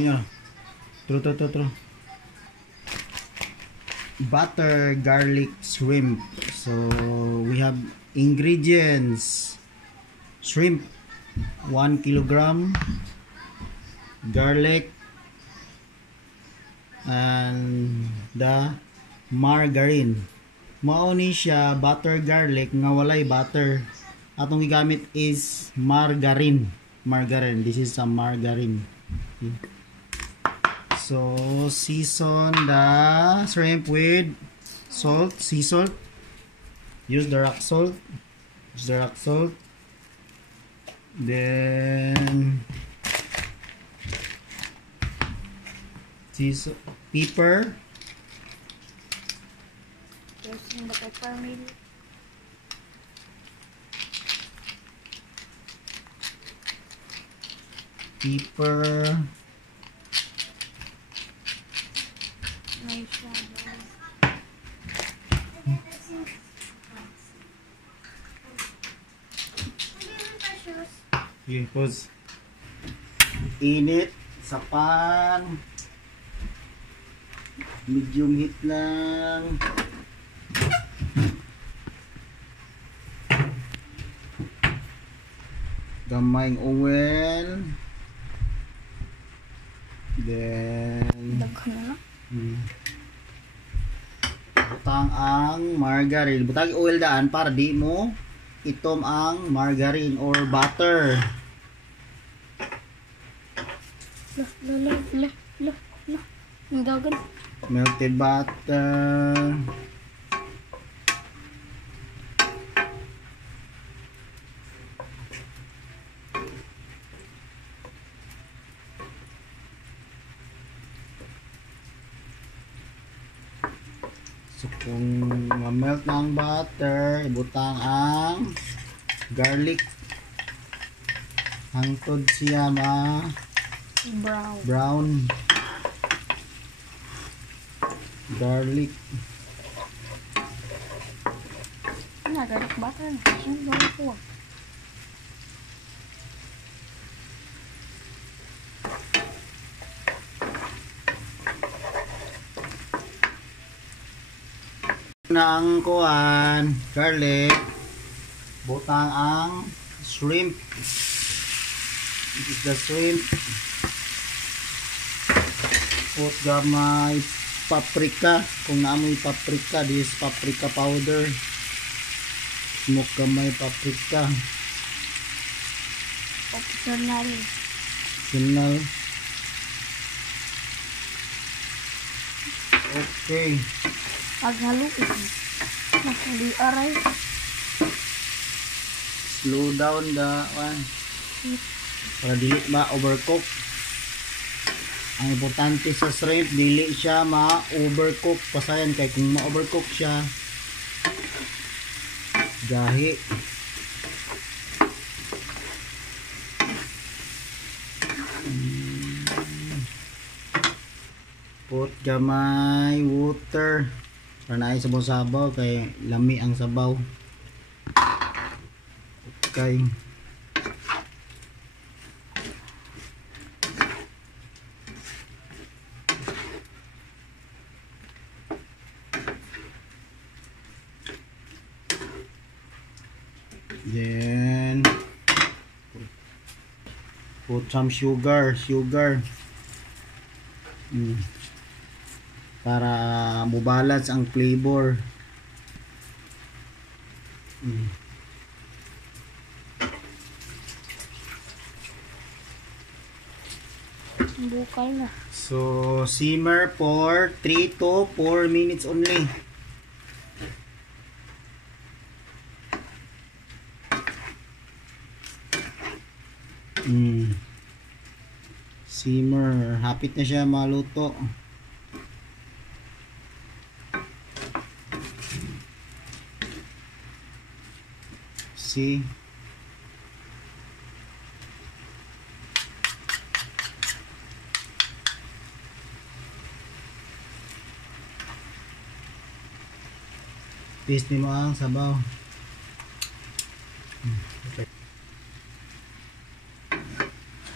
Yeah. True. Butter garlic shrimp. So we have ingredients: shrimp 1 kilogram, garlic, and the margarine. Mao ni siya butter garlic nga walay butter. Atong gigamit is margarine. This is some margarine. Okay. So season the shrimp with salt, sea salt. Use the rock salt. Then pepper. Using the pepper maybe. Pepper. May shadow. Okay, pause. Init sa pan. Medium heat lang. Gamayng oil. Then butang ang margarine. Butang oil daan para di mo itom ang margarine or butter. Melted butter. So kung ma-melt na ang butter, ibutang ang garlic hangtod siya brown. Garlic. Garlic butter. Yung garlic po. Na ang kuan, garlic, butang ang shrimp. This is the shrimp. Put gamay paprika, kung naamoy paprika, this is paprika powder. Smoke gamay paprika. Optional. Okay. Paghaluin. Nakali aray. Slow down the one. Para dili ba overcook. Ang importante sa shrimp, dili siya ma-overcook. Pasayan kay kung ma-overcook siya, gahi. Put gamay water. Para na ay sabaw-sabaw kay lami ang sabaw. Okay. Then put some sugar. Para mubalance ang flavor. Bukal na. So simmer for 3 to 4 minutes only. Simmer, hapit na siya maluto. See? Taste mo ang sabaw.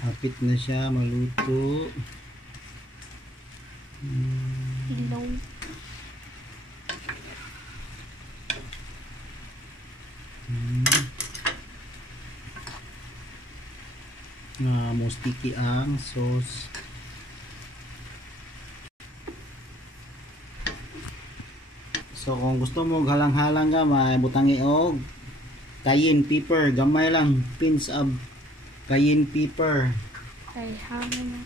Hapit na siya maluto. Hello. Mo sticky ang sauce. So kung gusto mo halang-halang ka, may butangi og cayenne pepper, gamay lang, pinch of cayenne pepper. Ay, hangin na.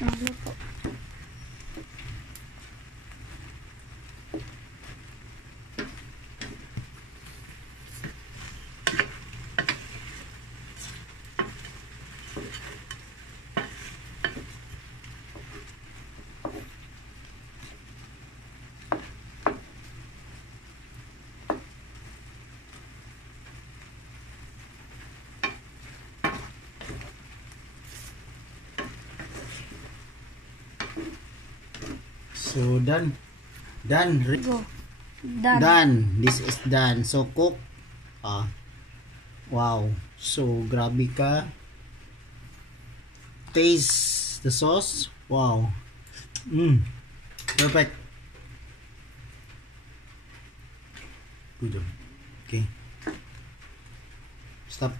Nagluto. So done. Done. Go. Done. Done. This is done. So cook. Wow. So grabe ka. Taste the sauce. Wow. Perfect. Good job. Okay. Stop.